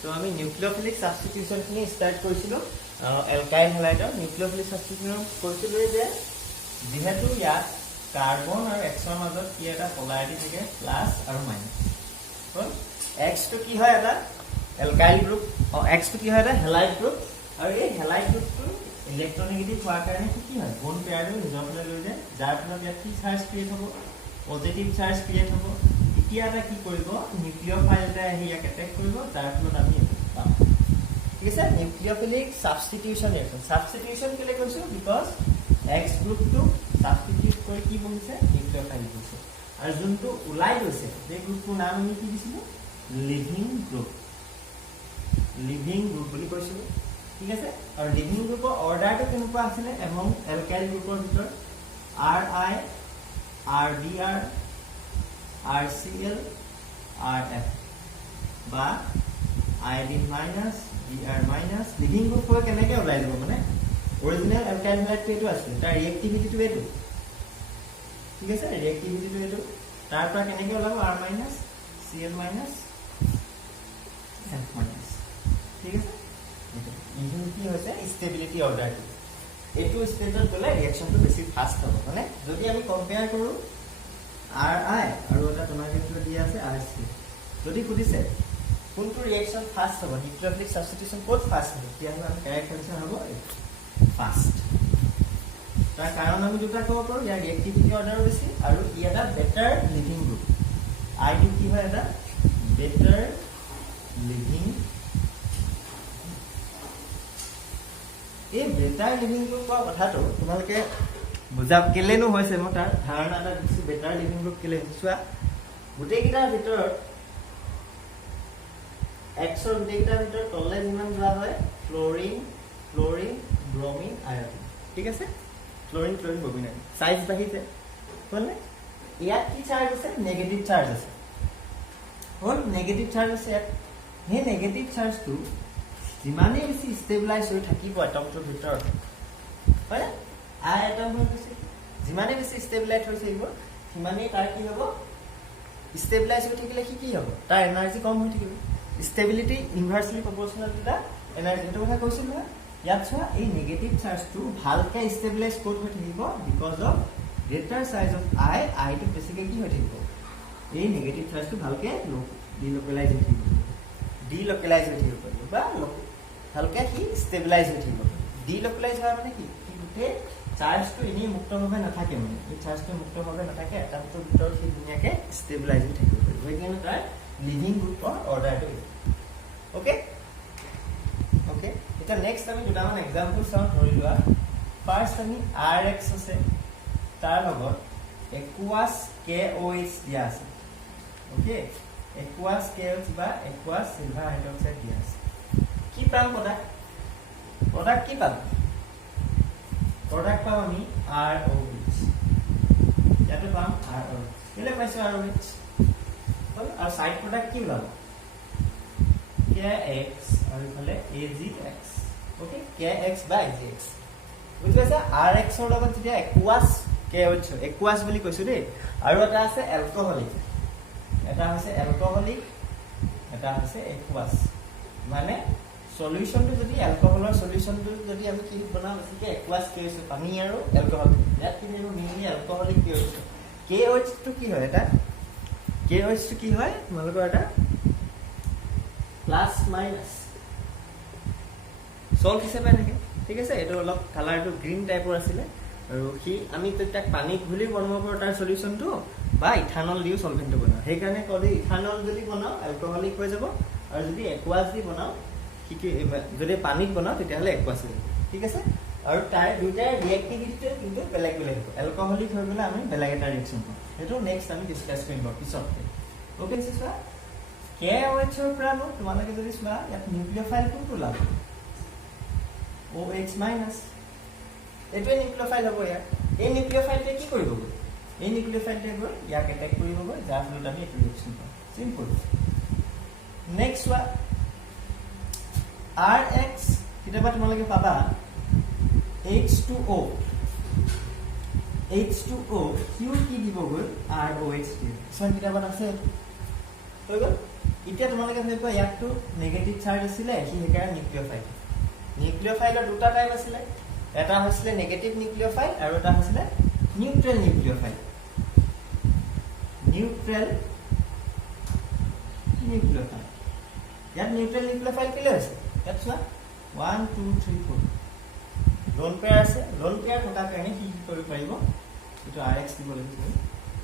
তো আমি nucleophilic সাবস্টিটিউশনখিনি start কৰিছিলোঁ এলকাইল হেলাইডৰ নিউক্লিওফিলিক সাবস্টিটিউশন কৰিছিলোঁ যে যিহেতু ইয়াত কাৰ্বন আৰু এক্সৰ মাজত কি এটা পোলাৰিটি থাকে প্লাছ আৰু মাইনাছ হ'ল এক্সটো কি হয় এটা এলকাইল গ্ৰুপ এক্সটো কি হয় এটা হেলাইড গ্ৰুপ আৰু এই হেলাইড গ্ৰুপটো ইলেক্ট্ৰনেগেটিভ হোৱাৰ কাৰণে কি হয় বন পেয়াৰটো নিজৰ ফালে লৈ যায় যাৰ ফলত ইয়াত কি চাৰ্জ ক্ৰিয়েট হ'ব পজিটিভ চাৰ্জ ক্ৰিয়েট হ'ব এতিয়া এটা কি কৰিব নিউক্লিওফাইল এটা আহি ইয়াক এটেক কৰিব যাৰ ফলত আমি পাম ঠিক আছে নিউক্লিওফিলিক সাবস্টিটিউশন ৰিয়েকচন সাবস্টিটিউশন কেলে কৈছো বিকজ এক্স গ্ৰুপটো সাবস্টিটিউট কৰি কি বনিছে নিউক্লিওফাইল বনিছে আৰু যোনটো ওলাই গৈছে সেই গ্ৰুপটোৰ নাম আমি কি দিছিলোঁ লিভিং গ্ৰুপ বুলি কৈছিলোঁ ঠিক আছে আৰু লিভিং গ্ৰুপৰ অৰ্ডাৰটো কেনেকুৱা আছিলে এমং এলকাইল গ্ৰুপৰ ভিতৰত RI RBr RCl RF বা iodine minus Br minus living group হৈ কেনেকৈ ওলাই যাব মানে অৰিজিনেল এলকাইল হেলাইডটো এইটো আছিল তাৰ ৰিয়েক্টিভিটিটো এইটো ঠিক আছে ৰিয়েক্টিভিটিটো এইটো তাৰ পৰা কেনেকৈ ওলাব R minus Cl minus F minus ঠিক আছে এইটো কি হৈছে ষ্টেবিলিটি অৰ্ডাৰটো এইটো ষ্টেজত গ'লে ৰিয়েকচনটো বেছি ফাষ্ট হ'ব মানে যদি আমি কম্পেয়াৰ কৰোঁ RI আৰু এটা তোমাক এইটো দিয়া আছে RC যদি সুধিছে কোনটো ৰিয়েকচন ফাষ্ট হ'ব নিউক্লিওফিলিক সাবস্টিটিউশন ক'ত ফাষ্ট হ'ব তেতিয়াহ'লে আমি কাৰেক্ট আনসাৰ হ'ব ফাষ্ট তাৰ কাৰণ আমি দুটা ক'ব পাৰোঁ ইয়াৰ ৰিয়েক্টিভিটি অৰ্ডাৰো বেছি আৰু ই এটা বেটাৰ লিভিং গ্ৰুপ আইটো কি হয় এটা বেটাৰ লিভিং এই বেটাৰ লিভিং গ্ৰুপৰ কথাটো তোমালোকে বুজা কেলেনো হৈছে মই তাৰ ধাৰণা এটা দিছোঁ বেটাৰ লিভিং গ্ৰুপ কেলে চোৱা গোটেইকেইটাৰ ভিতৰত এক্সৰ গোটেইকেইটাৰ ভিতৰত তললে যিমান যোৱা হয় ফ্ল'ৰিন ব্ৰমিন আয়ডিন ঠিক আছে ফ্ল'ৰিন ব্ৰমিন আয়ডিন সাইজ বাঢ়িছে হ'লনে ইয়াত কি চাৰ্জ আছে নেগেটিভ চাৰ্জ আছে হ'ল নেগেটিভ চাৰ্জ আছে ইয়াত সেই নেগেটিভ চাৰ্জটো যিমানেই বেছি ষ্টেবিলাইজ হৈ থাকিব এটমটোৰ ভিতৰত হয় আই এটম হৈ গৈছে যিমানেই বেছি ষ্টেবিলাইজ হৈ থাকিব সিমানেই তাৰ কি হ'ব ষ্টেবিলাইজ হৈ থাকিলে কি হ'ব তাৰ এনাৰ্জি কম হৈ থাকিব stability inversely proportional to the energy এইটো কথা কৈছোঁ নহয় ইয়াত চোৱা এই নেগেটিভ চাৰ্জটো ভালকৈ ষ্টেবিলাইজ ক'ত হৈ থাকিব because of greater size of আইটো বেছিকৈ কি হৈ থাকিব এই নেগেটিভ চাৰ্জটো ভালকৈ ডিল'কেলাইজ হৈ থাকিব বা ভালকৈ সি ষ্টেবিলাইজ হৈ থাকিব ডিল'কেলাইজ হোৱা মানে কি গোটেই চাৰ্জটো এনেই মুক্তভাৱে নাথাকে মানে এই চাৰ্জটো মুক্তভাৱে নাথাকে এটাটোৰ ভিতৰত সি ধুনীয়াকৈ ষ্টেবিলাইজ হৈ থাকিব পাৰিব সেইকাৰণে তাৰ লিভিং গ্ৰুপৰ অৰ্ডাৰটো অ'কে এতিয়া নেক্সট আমি দুটামান এক্সাম্পল চাওঁ ধৰি লোৱা ফাৰ্ষ্ট আমি RX আছে তাৰ লগত একুৱাছ KOH দিয়া আছে অ'কে একুৱাছ KOH বা একুৱাছ চিলভাৰ হাইড্ৰক্সাইড দিয়া আছে কি পাম প্ৰডাক্ট কি পাম প্ৰডাক্ট পাম আমি ROH ইয়াতো পাম ROH কেলৈ পাইছোঁ ROH আৰু সাইড প্ৰডাক্ট কি ওলাব KX আৰু ইফালে AGX ওকে KX বা AGX বুজি পাইছা RX ৰ লগত যেতিয়া একুৱাছ KOH একুৱাছ বুলি কৈছোঁ দেই আৰু এটা আছে এলকহলিক এটা হৈছে একুৱাছ মানে সলিউশনটো যদি এলকহলৰ সলিউশনটো যদি আমি কি বনাওঁ বেছিকৈ একুৱাছ KOH পানী আৰু এলকহল ইয়াত কি হ'ব মেইনলি এলকহলিক KOH কি হয় এটা KOH কি হয় তোমালোকৰ এটা প্লাছ মাইনাছ সল্ট হিচাপে থাকে ঠিক আছে এইটো অলপ কালাৰটো গ্ৰীণ টাইপৰ আছিলে আৰু সি আমি তাক পানীত ঘুলি বনাব পাৰোঁ তাৰ সলিউশনটো বা ইথানল দিও সলভেণ্টটো বনাওঁ সেইকাৰণে ক'লে ইথানল যদি বনাওঁ এলকহলিক হৈ যাব আৰু যদি একুৱাছ দি বনাওঁ যদি পানীত বনাওঁ তেতিয়াহ'লে একুৱাছ হৈ যাব ঠিক আছে আৰু তাৰ দুইটাৰ ৰিয়েক্টিভিটিটো কিন্তু বেলেগ হ'ব এলকহলিক হৈ গ'লে আমি বেলেগ এটা ৰিয়েকশ্যন পাওঁ সেইটো নেক্সট আমি ডিছকাছ কৰিম পিছতকৈ অ'কে চোৱা KOHৰ পৰা তোমালোকে যদি চোৱা ইয়াত নিউক্লিওফাইল কোনটো ওলাব OH মাইনাছ এইটোৱে নিউক্লিওফাইল হ'ব ইয়াত এই নিউক্লিওফাইলটোৱে কি কৰিবগৈ এই নিউক্লিওফাইলটোৱে গৈ ইয়াক এটেক কৰিবগৈ যাৰ ফলত আমি এইটো ৰিয়েকশ্যন পাওঁ চিম্পল নেক্সট চোৱা RX কেতিয়াবা তোমালোকে পাবা H2O কিউ কি দিবগৈ ROH দিয়ে কিছুমান কিতাপত আছে হৈ গ'ল এতিয়া তোমালোকে ভাবিবা ইয়াকটো নেগেটিভ চাৰ্জ আছিলে কি হেকাৰে নিউক্লিওফাইল নিউক্লিওফাইলৰ দুটা টাইপ আছিলে এটা হৈছিলে নেগেটিভ নিউক্লিওফাইল আৰু এটা হৈছিলে নিউট্ৰেল নিউক্লিওফাইল নিউট্ৰেল নিউক্লিওফাইল ইয়াত নিউট্ৰেল নিউক্লিওফাইল কেলে হৈছে ইয়াত চোৱা 1 2 3 4 লোন পেয়াৰ আছে লোন পেয়াৰ থকা কাৰণে কি কৰিব পাৰিব এটো rx দিব লাগিব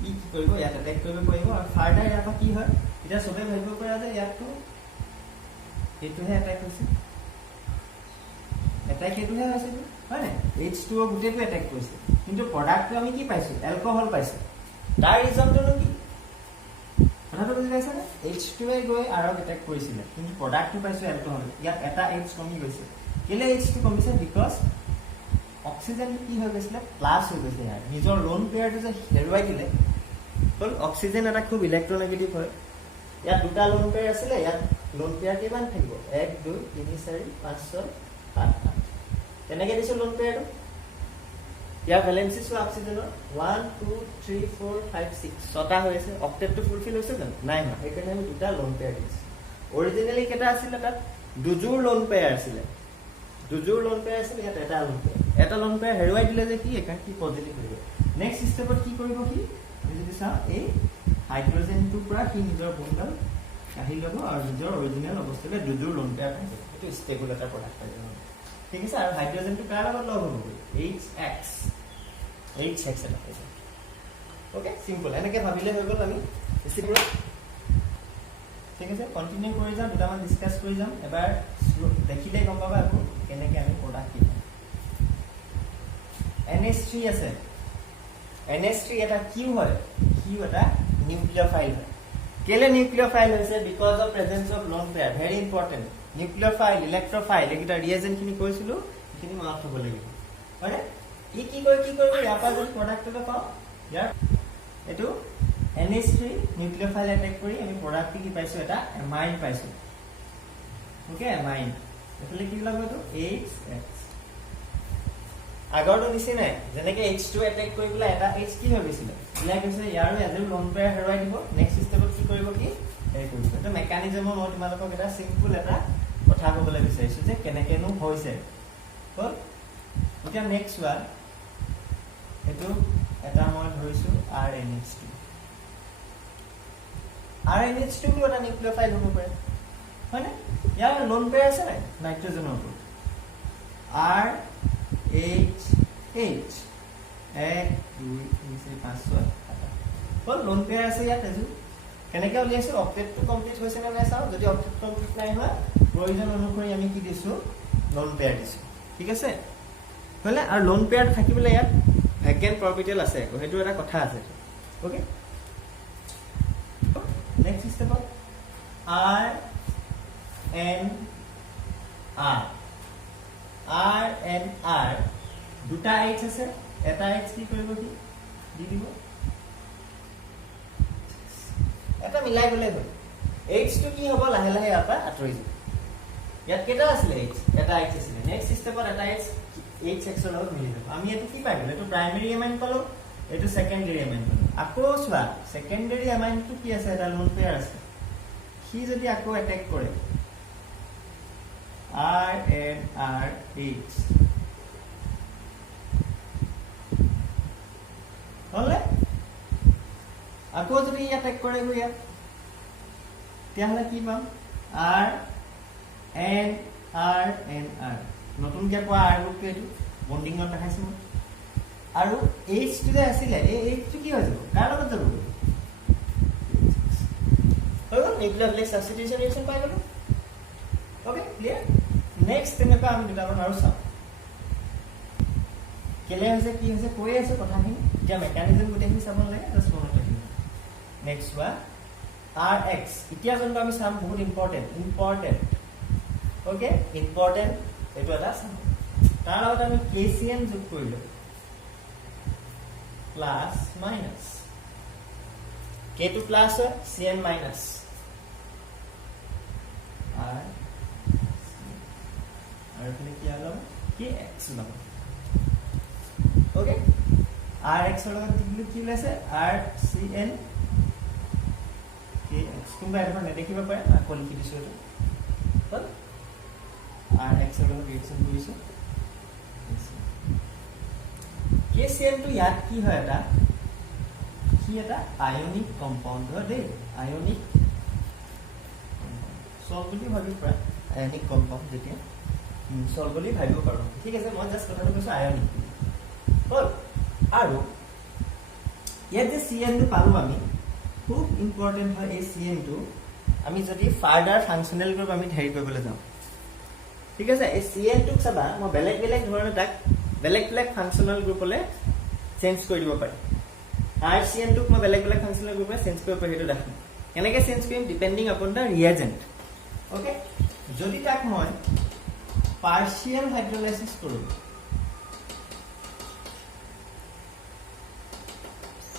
ই কি কৰিব ইয়াত এটেক কৰিব পাৰিব আৰু ফাৰ্দাৰ ইয়াৰ পৰা কি হয় এটা সবে ভাবিব পৰা যে ইয়াতো এটোহে এটেক হৈছে এটেক এটোহে হৈছে হয় না H2O গুটেটো এটেক কৰিছে কিন্তু প্ৰডাক্টটো আমি কি পাইছো এলকহল পাইছো তাৰ ৰিজনটো কি কথাটো বুজি পাইছা না H2O গৈ আৰু এটেক কৰিছিল কিন্তু প্ৰডাক্টটো পাইছো এলকহল ইয়াত এটা H কমি গৈছে কেলে H2 কমিছে বিকজ অক্সিজেন কি হৈ গৈছিল প্লাস হৈ গৈছে ইয়াৰ নিজৰ লোন পেয়াৰটো যে হেৰুৱাই দিলে হল অক্সিজেন এটা খুব ইলেক্ট্ৰোনেগেটিভ হয় ইয়াত দুটা লোন পেয়াৰ আছিল ইয়াত লোন পেয়াৰ কিমান থাকিব 1 2 3 4 5 6 7 8 তেনেকে দিছো লোন পেয়াৰটো ইয়াৰ ভ্যালেন্সি সো অক্সিজেনৰ 1 2 3 4 5 6 ছটা হৈছে অক্টেটটো ফুলফিল হৈছে জানো নাই না এইকাৰণে আমি দুটা লোন পেয়াৰ দিছো অৰিজিনালি কেটা আছিল তাত দুজোৰ লোন পেয়াৰ আছিল দুজোৰ লোন পেয়াৰ আছিল ইয়াত এটা লোন পেয়াৰ হেৰুৱাই দিলে যে কি একা কি পজিটিভ কৰিব নেক্সট স্টেপত কি কৰিব কি যদি চাও এই হাইড্ৰোজেনটো পৰা কি নিজৰ বন্ডল কাহি লব আৰু নিজৰ অৰিজিনাল অৱস্থালৈ দুজোৰ লোন পেয়াৰ পাইছে এটো ষ্টেবল এটা প্ৰডাক্ট পাইছে ঠিক আছে আৰু হাইড্ৰোজেনটো কাৰ লগত লগ হ'ব HX এটা পাইছে ওকে সিম্পল এনেকে ভাবিলে হৈ গল আমি সিম্পল ঠিক আছে কন্টিনিউ কৰি যাম দুটামান ডিসকাস কৰি যাম এবাৰ দেখিলে গম পাবা আকৌ কেনেকে আমি প্ৰডাক্ট কি NH3 আছে NH3 এটা কি হয় কি এটা নিউক্লিওফাইল হয় কেলে নিউক্লিওফাইল হৈছে because of presence of lone pair very important nucleophile electrophile এটা ৰিএজেন্ট খিনি কৈছিলো এখিনি মনত থব লাগিব হয় ই কি কৰিব ইয়াৰ পৰা যদি প্ৰডাক্টটো পাও ইয়াৰ এটো NH3 নিউক্লিওফাইল এটেক কৰি আমি প্ৰডাক্ট কি পাইছো এটা এমাইন পাইছো ওকে এমাইন এফালে কি লাগব তো HX আগৰটো দিছে নাই যেনেকে H2 এটেক কৰি বলা এটা H কি হৈ গৈছিল লাইক হৈছে ইয়াৰো এজৰ লোন পেয়াৰ হেৰুৱাই দিব নেক্সট স্টেপত কি কৰিব কি এই কৰিব এটা মেকানিজমৰ মই তোমালোকক এটা সিম্পল এটা কথা ক'বলৈ বিচাৰিছো যে কেনেকেনো হৈছে হল এতিয়া নেক্সট ওয়ান এটো এটা মই ধৰিছো RNH2 RNH2 টো এটা নিউক্লিওফাইল হ'ব পাৰে হয় না ইয়াৰ লোন পেয়াৰ আছে নাই নাইট্ৰজেনৰ ওপৰত RH 1 2 3 4 5 6 হল লোন পেয়াৰ আছে ইয়াত এজু কেনেকে উলিয়াইছো অক্টেটটো কমপ্লিট হৈছে না নাই চাও যদি অক্টেট কমপ্লিট নাই হয় প্ৰয়োজন অনুসৰি আমি কি দিছো লোন পেয়াৰ দিছো ঠিক আছে হলে আৰু লোন পেয়াৰ থাকিবলে ইয়াত ভেকেন্ট অৰবিটেল আছে হেতু এটা কথা আছে ওকে নেক্সট স্টেপ RNR দুটা H আছে এটা H কি কৰিব কি দি দিব এটা মিলাই গলে গল H টো কি হ'ব লাহে লাহে আপা আতৰি যাব ইয়াত কেটা আছিল H এটা H আছিল নেক্সট স্টেপত এটা HX ৰ লগত মিলি যাব আমি এটো কি পাই গলে এটো প্ৰাইমাৰী এমাইন পালো এটো সেকেন্ডাৰী এমাইন পালো আকৌ চোৱা সেকেন্ডাৰী এমাইনটো কি আছে এটা লোন পেয়াৰ আছে সি যদি আকৌ এটেক কৰে RNRH হলে আকৌ যদি এটেক কৰে গয়া তেহলে কি পাম RNR নতুন কে কোৱা R গ্ৰুপ কে বন্ডিংত দেখাইছো আৰু H টো যে আছিল এই H টো কি হৈ যাব কাৰ লগত যাব হল নিউক্লিওফাইল সাবস্টিটিউশন ৰিঅ্যাকশন পাই গলো ওকে ক্লিয়াৰ নেক্সট তেনেকা আমি দুটামান আৰু চাও কেলে হৈছে কি হৈছে কৈ আছে কথাখিনি যে মেকানিজম গোটেইখিনি চাব লাগে জাস্ট মনত ৰাখিব নেক্সট ওয়া RX এতিয়া যোনটো আমি চাম বহুত ইম্পৰ্টেন্ট ওকে ইম্পৰ্টেন্ট এটো এটা চাম তাৰ লগত আমি KCN যোগ কৰিলো plus minus K2 plus CN minus R আৰু এখানে কি হলো KX লব ওকে RX ৰ লগত কি লৈছে RCN KX কোনবা এটা নেদেখিব পাৰে আকৌ লিখি দিছো এটা হল RX এৰ লগত ৰিঅ্যাকশন কৰিছো KCl টো ইয়াত কি হয় এটা কি এটা আয়নিক কম্পাউন্ড হয় দেই আয়নিক সল বুলি ভাবি প্ৰায় আয়নিক কম্পাউন্ড যেতিয়া সল বুলি ভাবিব পাৰো ঠিক আছে মই জাস্ট কথাটো কৈছো আয়নিক হল আৰু ইয়াত যে Cn টো পালো আমি খুব ইম্পৰ্টেন্ট হয় এই Cn টো আমি যদি ফাৰ্দাৰ ফাংশনাল গ্ৰুপ আমি হেৰি কৰিবলৈ যাওঁ ঠিক আছে এই Cn টোক চাবা মই বেলেগ বেলেগ ধৰণে তাক বেলেগ বেলেগ ফাংশনাল গ্ৰুপলে চেঞ্জ কৰি দিব পাৰি RCN টোক মই বেলেগ বেলেগ ফাংশনাল গ্ৰুপলে চেঞ্জ কৰিব পাৰি সেইটো দেখাম কেনেকৈ চেঞ্জ কৰিম ডিপেন্ডিং আপন দা ৰিএজেন্ট ওকে যদি তাক মই পাৰ্শিয়াল হাইড্ৰোলাইসিস কৰো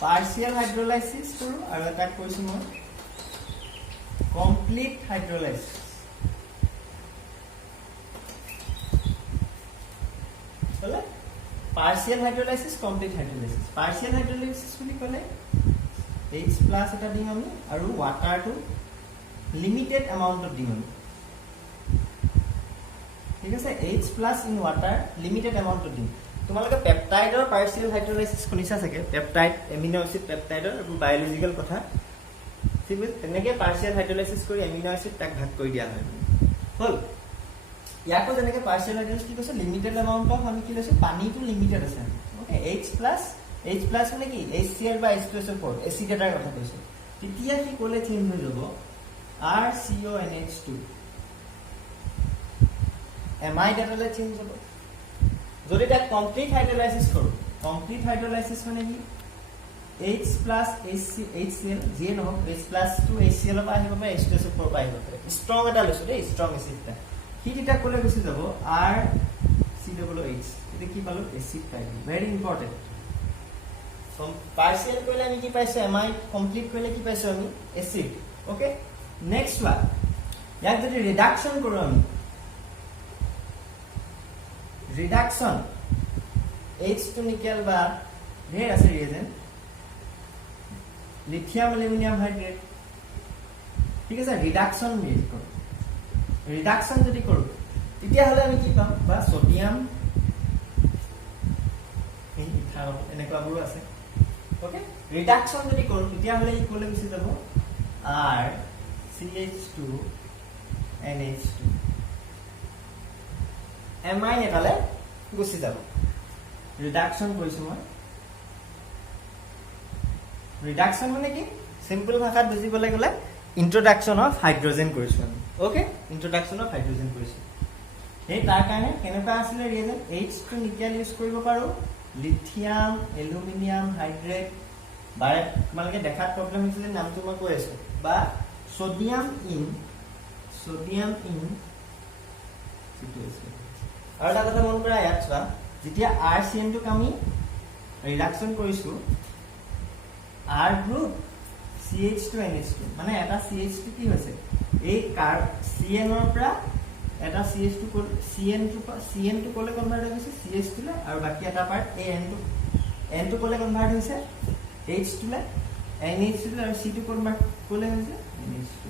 পাৰ্শিয়াল হাইড্ৰোলাইসিস কৰো আৰু এটা কৈছো মই কমপ্লিট হাইড্ৰোলাইসিস হলে পাৰ্শিয়াল হাইড্ৰোলাইসিস কমপ্লিট হাইড্ৰোলাইসিস পাৰ্শিয়াল হাইড্ৰোলাইসিস বুলি কলে H+ এটা দিম আমি আৰু ওয়াটাৰটো লিমিটেড এমাউন্টত দিম আমি ঠিক আছে H+ ইন ওয়াটাৰ লিমিটেড এমাউন্টত দিম তোমালোকে পেপটাইডৰ পাৰ্শিয়াল হাইড্ৰোলাইসিস শুনিছা চাগে পেপটাইড এমিনো এসিড পেপটাইডৰ বায়োলজিক্যাল কথা ঠিক আছে তেনেকৈ পাৰ্শিয়াল হাইড্ৰোলাইসিস কৰি এমিনো এসিড তাক ভাগ কৰি দিয়া হয় হল ইয়াকো যেনেকৈ পাৰ্শিয়াল হাইড্ৰোলাইসিস কি কৈছে লিমিটেড এমাউন্ট অফ আমি কি লৈছে পানীটো লিমিটেড আছে ওকে H+ মানে কি HCl বা H2SO4 এসিড এটাৰ কথা কৈছে তেতিয়া কি ক'লে চেঞ্জ হৈ যাব RCONH2 এমাইড এটালে চেঞ্জ হ'ব যদি তাক কমপ্লিট হাইড্ৰোলাইসিস কৰো কমপ্লিট হাইড্ৰোলাইসিস মানে কি H+ HCl যে নহক H+ to HCl পৰা আহিব পাৰে H2SO4 পৰা আহিব পাৰে ষ্ট্ৰং এটা লৈছো দেই ষ্ট্ৰং এসিডটা কি দিটা ক'লে গুছি যাব RCOOH এটা কি পালো এসিড পাইলো ভেরি ইম্পর্টেন্ট পার্শিয়াল কইলে আমি কি পাইছো এমাইড কমপ্লিট কইলে কি পাইছো আমি এসিড ওকে নেক্সট ওয়ান ইয়াক যদি রিডাকশন কৰো আমি ৰিডাকশন H2 নিকেল বা ঢেৰ আছে ৰিএজেন্ট লিথিয়াম অ্যালুমিনিয়াম হাইড্ৰেট ঠিক আছে ৰিডাকশন মেড কৰো ৰিডাকশন যদি কৰো তেতিয়া হলে আমি কি পাম বা সোডিয়াম ইথানল এনেকুৱা বোৰ আছে ওকে ৰিডাকশন যদি কৰো তেতিয়া হলে ই কোলে গুছি যাব RCH2NH2 এমাইন এটালে গুছি যাব রিডাকশন কৰিছো মই ৰিডাকশন মানে কি সিম্পল ভাষাত বুজিবলৈ গলে ইন্ট্ৰোডাকশন অফ হাইড্ৰোজেন কৰিছো আমি ওকে ইন্ট্ৰোডাকশন অফ হাইড্ৰোজেন কৰিছো এই তাৰ কাৰণে কেনেকুৱা আছিল ৰিএজেন্ট H2 নিকেল ইউজ কৰিব পাৰো লিথিয়াম এলুমিনিয়াম হাইড্ৰেট বাৰে তোমালোকে দেখাত প্ৰবলেম হৈছিল নামটো মই কৈ আছো বা সোডিয়াম ইন সিটুৱেশ্যন আৰু এটা কথা মন কৰা ইয়াত চোৱা যেতিয়া RCN টোক আমি ৰিডাকশন কৰিছো R গ্ৰুপ CH2NH2 মানে এটা CH2 কি হৈছে এই CN ৰ পৰা এটা CH2 CN টো কোলে কনভাৰ্ট হৈছে CH2 লে আৰু বাকি এটা পাৰ্ট N টো কোলে কনভাৰ্ট হৈছে H2 লে NH2 লে আৰু C2 কনভাৰ্ট কোলে হৈছে NH2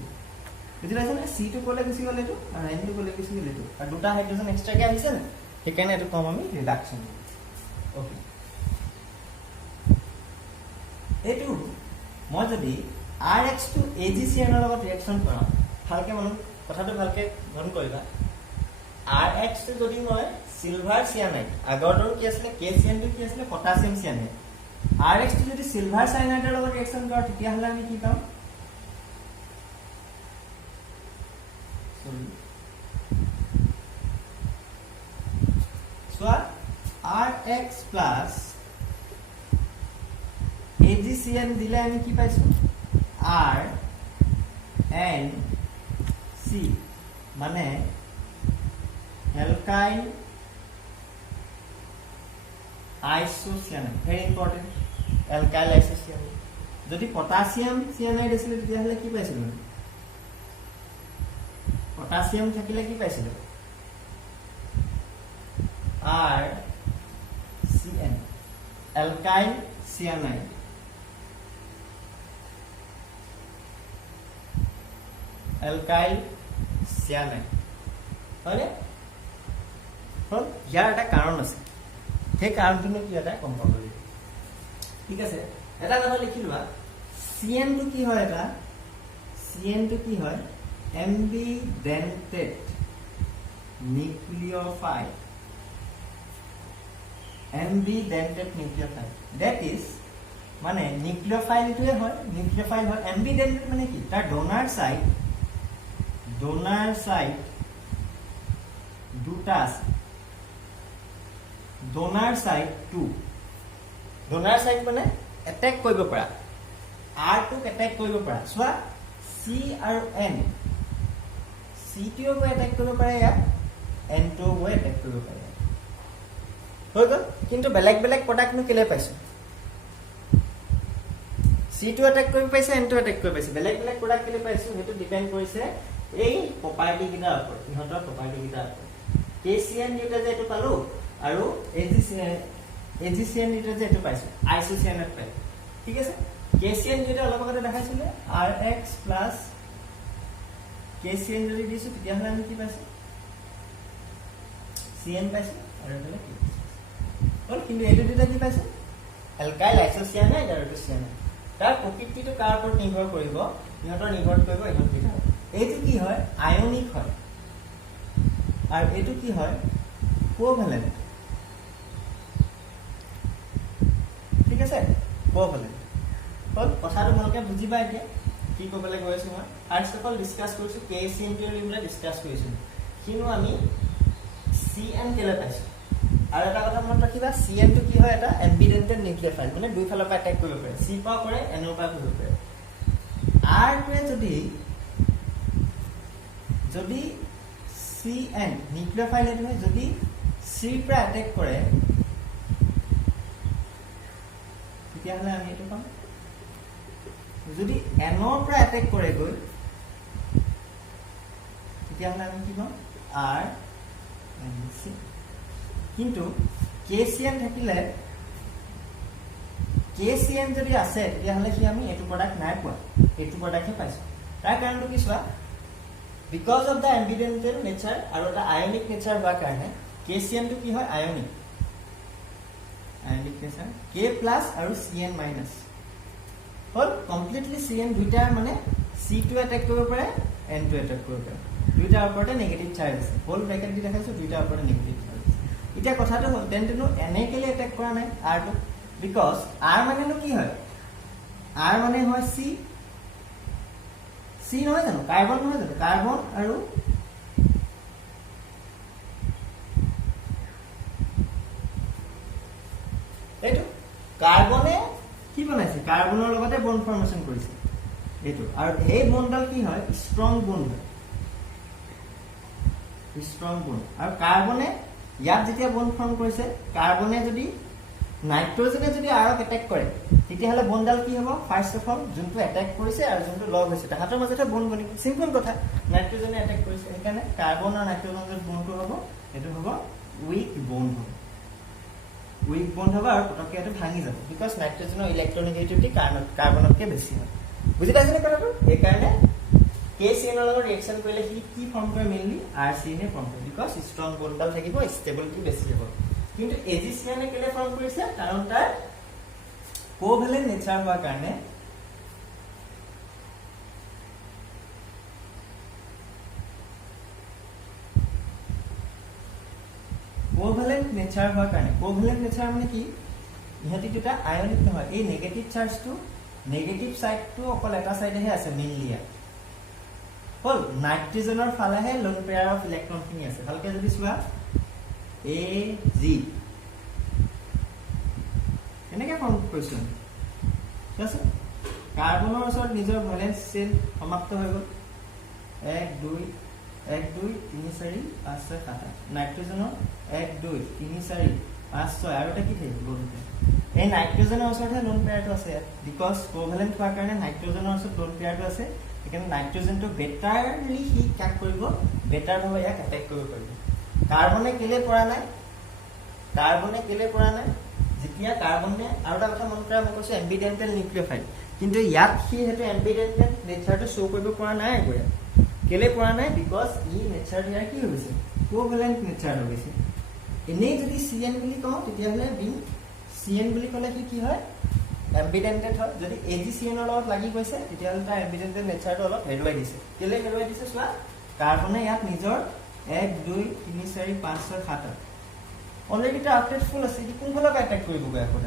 বুজিলা না C টো কোলে গুছি গলে তো আৰু N টো কোলে গুছি গলে তো আৰু দুটা হাইড্ৰোজেন এক্সট্ৰা কে আহিছে না সেইকাৰণে এটো কম আমি ৰিডাকশন ওকে এটো মই যদি RH2 AgCN ৰ লগত ৰিঅ্যাকশন কৰাম ভালকে মন কথাটো ভালকে মন কৰিবা RH যদি মই সিলভাৰ সিয়ানাইড আগৰটো কি আছিল KCN টো কি আছিল পটাছিয়াম সিয়ানাইড RH যদি সিলভাৰ সায়ানাইডৰ লগত ৰিঅ্যাকশন কৰা তেতিয়া হলে আমি কি পাম so RX plus AgCN দিলে আমি কি পাইছো R N C মানে alkyl isocyanide very important alkyl isocyanide যদি পটাছিয়াম সিয়ানাইড আছিল তেতিয়া হলে কি পাইছিল পটাছিয়াম থাকিলে কি পাইছিল R CN alkyl cyanide alkyl cyanide হয়নে হল ইয়াৰ এটা কাৰণ আছে সেই কাৰণটো কি এটা গম পাব লাগিব ঠিক আছে এটা কথা লিখি লোৱা CN টো কি হয় এটা CN টো কি হয় ambidentate nucleophile ambidentate nucleophile that is মানে nucleophile টোৱে হয় nucleophile হয় ambidentate মানে কি তাৰ donor site দুটা আছে donor site 2 donor site মানে attack কৰিব পৰা R টোক attack কৰিব পৰা সোৱা C আৰু N C টোও attack কৰিব পাৰে ইয়াত N টোও attack কৰিব পাৰে হৈ গল কিন্তু বেলেগ বেলেগ প্ৰডাক্ট নো কেলে পাইছো C টো attack কৰিব পাইছে N টো attack কৰিব পাইছে বেলেগ বেলেগ প্ৰডাক্ট কেলে পাইছো হেতু ডিপেন্ড কৰিছে এই প্ৰপাৰ্টি কিটা ওপৰত ইহঁতৰ প্ৰপাৰ্টি কিটা ওপৰত KCN দুটা যে এটো পালো আৰু AgCN দুটা যে এটো পাইছো isocyanate পাই ঠিক আছে KCN দুটা অলপ আগতে দেখাইছিলে Rx plus KCN যদি দিছো তেতিয়া হলে আমি কি পাইছো CN পাইছো আৰু এফালে কি হল কিন্তু এটো দুটা কি পাইছো alkyl isocyanate আৰু এটো cyanide তাৰ প্ৰকৃতিটো কাৰ ওপৰত নিৰ্ভৰ কৰিব ইহঁতৰ নিৰ্ভৰ কৰিব ইহঁত দুটা এইটো কি হয় আয়নিক হয় আৰু এটো কি হয় কোভ্যালেন্ট ঠিক আছে কোভ্যালেন্ট হল কথাটো ভালকে বুজিবা এতিয়া কি কবলে গৈছো মই ফাৰ্স্ট অফ অল ডিসকাস কৰিছো KCN ৰ ৰিলেটেড ডিসকাস কৰিছো কিনো আমি CN কেলে পাইছো আৰু এটা কথা মনত ৰাখিবা CN টো কি হয় এটা ambidentate nucleophile মানে দুই ফালৰ পৰা attack কৰিব পাৰে C পা কৰে N পা কৰিব পাৰে R টোৱে যদি CN nucleophile এটো যদি C পৰা attack কৰে তেতিয়া হলে আমি এটো পাম যদি N পৰা attack কৰে গৈ তেতিয়া হলে আমি কি পাম R and C কিন্তু KCN থাকিলে KCN যদি আছে তেতিয়া হলে কি আমি এটো প্ৰডাক্ট নাই পোৱা এটো প্ৰডাক্টে পাইছো তাৰ কাৰণটো কি সোৱা because of the ambidentate nature আৰু এটা ionic nature হোৱাৰ কাৰণে KCN টো কি হয় ionic nature K plus আৰু CN minus হল কমপ্লিটলি CN দুইটা মানে C টো attack কৰিব পাৰে N টো attack কৰিব পাৰে দুইটাৰ ওপৰতে নেগেটিভ চাৰ্জ আছে হোল ব্ৰেকেট দি দেখাইছো দুইটাৰ ওপৰতে নেগেটিভ চাৰ্জ আছে এটা কথাটো হল তেন্তেনো এনে কেলে attack কৰা নাই R টো because R মানে নো কি হয় R মানে হয় C নহয় জানো কাৰ্বন নহয় জানো কাৰ্বন আৰু এইটো কাৰ্বনে কি বনাইছে কাৰ্বনৰ লগতে বন্ড ফৰ্মেশন কৰিছে এইটো আৰু এই বন্ডডাল কি হয় ষ্ট্ৰং বন্ড আৰু কাৰ্বনে ইয়াত যেতিয়া বন্ড ফৰ্ম কৰিছে কাৰ্বনে যদি নাইট্ৰজেনে যদি আৰক এটাক কৰে তেতিয়া হলে বন্ডডাল কি হ'ব ফাৰ্স্ট অফ অল যোনটো এটাক কৰিছে আৰু যোনটো লগ হৈছে তাহাতৰ মাজতে বন্ড বনি সিম্পল কথা নাইট্ৰজেনে এটাক কৰিছে এখানে কাৰ্বন আৰু নাইট্ৰজেনৰ বন্ডটো হ'ব এটো হ'ব উইক বন্ড হ'ব আৰু পটককে এটো ভাঙি যাব বিকজ নাইট্ৰজেনৰ ইলেক্ট্ৰনেগেটিভিটি কাৰ্বনতকে বেছি হয় বুজি পাইছনে কথাটো এই কাৰণে KCN ৰ লগত ৰিঅ্যাকশন কৰিলে কি ফৰ্ম কৰে মেইনলি RCN ফৰ্ম কৰে বিকজ ষ্ট্ৰং বন্ডডাল থাকিব ষ্টেবিলিটি বেছি হ'ব কিন্তু AgCN কেলে ফৰ্ম কৰিছে কাৰণ তাৰ কোভ্যালেন্ট নেচাৰ হোৱাৰ কাৰণে কোভ্যালেন্ট নেচাৰ মানে কি ইহঁতি দুটা আয়নিক নহয় এই নেগেটিভ চাৰ্জটো নেগেটিভ সাইডটো অকল এটা সাইডেহে আছে মেইনলি হল নাইট্ৰজেনৰ ফালেহে লোন পেয়াৰ অফ ইলেক্ট্ৰন খিনি আছে ভালকে যদি চোৱা AG এনেকে ফৰ্ম কৰিছো ঠিক আছে কাৰ্বনৰ ওচৰত নিজৰ ভ্যালেন্স চেল সমাপ্ত হৈ গল 1 2 1 2 3 4 5 6 7 নাইট্ৰজেনৰ 1 2 3 4 5 6 আৰু এটা কি থাকিব লোন এই নাইট্ৰজেনৰ ওচৰতহে লোন পেয়াৰটো আছে বিকজ কোভ্যালেন্ট হোৱাৰ কাৰণে নাইট্ৰজেনৰ ওচৰত লোন পেয়াৰটো আছে এখানে নাইট্ৰজেনটো বেটাৰলি হি কাক কৰিব বেটাৰ ভাবে ইয়াক এটাক কৰিব পাৰিব কাৰ্বনে কেলে পৰা নাই যেতিয়া কাৰ্বনে আৰু এটা কথা মন কৰা মই কৈছো এম্বিডেন্টেল নিউক্লিওফাইল কিন্তু ইয়াত কি হেতু এম্বিডেন্টেল নেচাৰটো শো কৰিব পৰা নাই গয়া কেলে পৰা নাই বিকজ ই নেচাৰ ইয়াৰ কি হৈ গৈছে কোভেলেন্ট নেচাৰ হৈ গৈছে এনেই যদি CN বুলি কওঁ তেতিয়াহ'লে বিং CN বুলি ক'লে কি হয় এম্বিডেন্টেড হয় যদি AgCN ৰ লগত লাগি গৈছে তেতিয়াহ'লে তাৰ এম্বিডেন্টেড নেচাৰটো অলপ হেৰুৱাই দিছে কেলে হেৰুৱাই দিছে চোৱা কাৰ্বনে ইয়াত নিজৰ 1 2 3 4 5 6 7 অলৰেডি তাৰ আপডেট ফুল আছে কি কোনফালৰ পৰা এটেক কৰিব গৈ আকৌ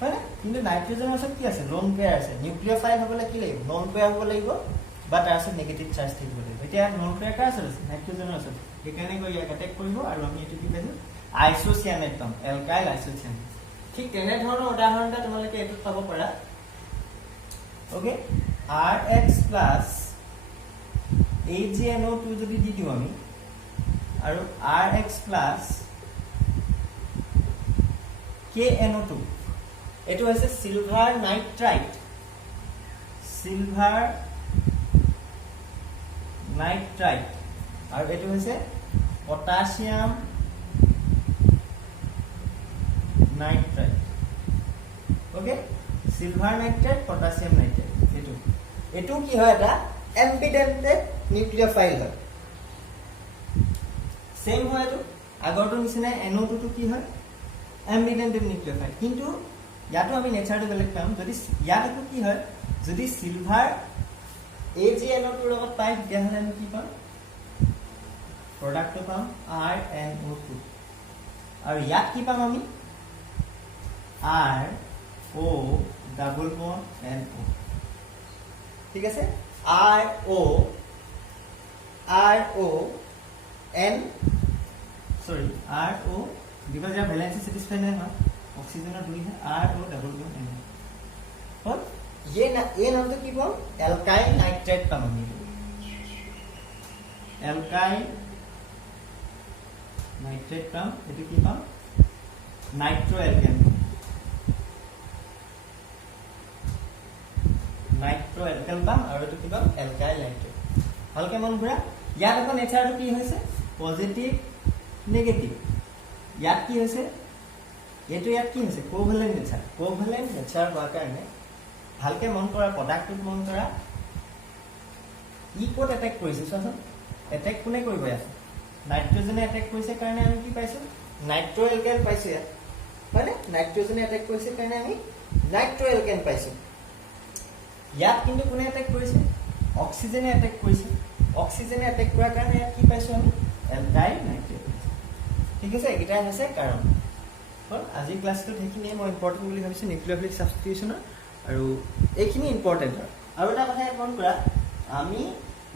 হয় কিন্তু নাইট্ৰজেনৰ ওচৰত কি আছে লোন পেয়াৰ আছে নিউক্লিওফাইল হ'বলৈ কি লাগিব লোন পেয়াৰ হ'ব লাগিব বা তাৰ ওচৰত নেগেটিভ চাৰ্জ থাকিব লাগিব এতিয়া লোন পেয়াৰ কাৰ ওচৰত আছে নাইট্ৰজেনৰ ওচৰত সেইকাৰণে গৈ ইয়াক এটেক কৰিব আৰু আমি এইটো কি পাইছো আইসোচিয়ানেট পাম এলকাইল আইসোচিয়ানেট ঠিক তেনে ধৰণৰ উদাহৰণ এটা তোমালোকে এইটো পাব পাৰা ওকে RH প্লাছ AgNO2 যদি দি দিও আমি আৰু RH প্লাছ KNO2 এটো হৈছে সিলভাৰ নাইট্ৰাইট আৰু এটো হৈছে potassium nitrite okay silver nitrite potassium nitrite এটো কি হয় এটা এম্বিডেন্টেড নিউক্লিওফাইল হয় সেম হয় এটো আগৰটো নিচিনা NO2 টো কি হয় এম্বিডেন্টেড নিউক্লিওফাইল কিন্তু ইয়াতো আমি নেচাৰটো বেলেগ পাম যদি ইয়াতো কি হয় যদি সিলভাৰ AgNO2 লগত পাই তেতিয়াহ'লে আমি কি পাম প্ৰডাক্টটো পাম RNO2 আৰু ইয়াত কি পাম আমি RO ডাবল বন্ড NO ঠিক আছে RO because your valence is satisfied है ना ऑक्सीजन और दूरी है RO डबल बॉन्ड N और ये नाम तो की बोल एल्काइल नाइट्रेट का मम्मी एल्काइल नाइट्रेट का ये की पाम नाइट्रो एल्केन पाम और ये की पाम एल्काइल नाइट्रेट हल्के मन बुरा यार अपन नेचर तो की है से पॉजिटिव नेगेटिव याद की হৈছে এটো ইয়াত কি হৈছে কোভ্যালেন্ট নেচাৰ হোৱাৰ কাৰণে ভালকে মন কৰা প্ৰডাক্টটো মন কৰা ই কোট এটেক কৰিছে চোৱাচোন এটেক কোনে কৰিব আছে নাইট্ৰজেনে এটেক কৰিছে কাৰণে আমি কি পাইছো নাইট্ৰো এলকেন পাইছো মানে নাইট্ৰজেনে এটেক কৰিছে কাৰণে আমি নাইট্ৰো এলকেন পাইছো ইয়াত কিন্তু কোনে এটেক কৰিছে অক্সিজেনে এটেক কৰিছে অক্সিজেনে এটেক কৰাৰ কাৰণে ইয়াত কি পাইছো আমি এলকাইল নাইট্ৰেট ঠিক আছে এটা হৈছে কাৰণ আজি ক্লাছটো দেখিনে মই ইম্পৰ্টেন্ট বুলি ভাবিছো নিউক্লিওফিলিক সাবস্টিটিউশনৰ আৰু এইখিনি ইম্পৰ্টেন্ট আৰু এটা কথা মন কৰা আমি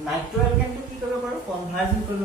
নাইট্ৰো এলকেনটো কি কৰিব পাৰো কনভাৰ্জন কৰিব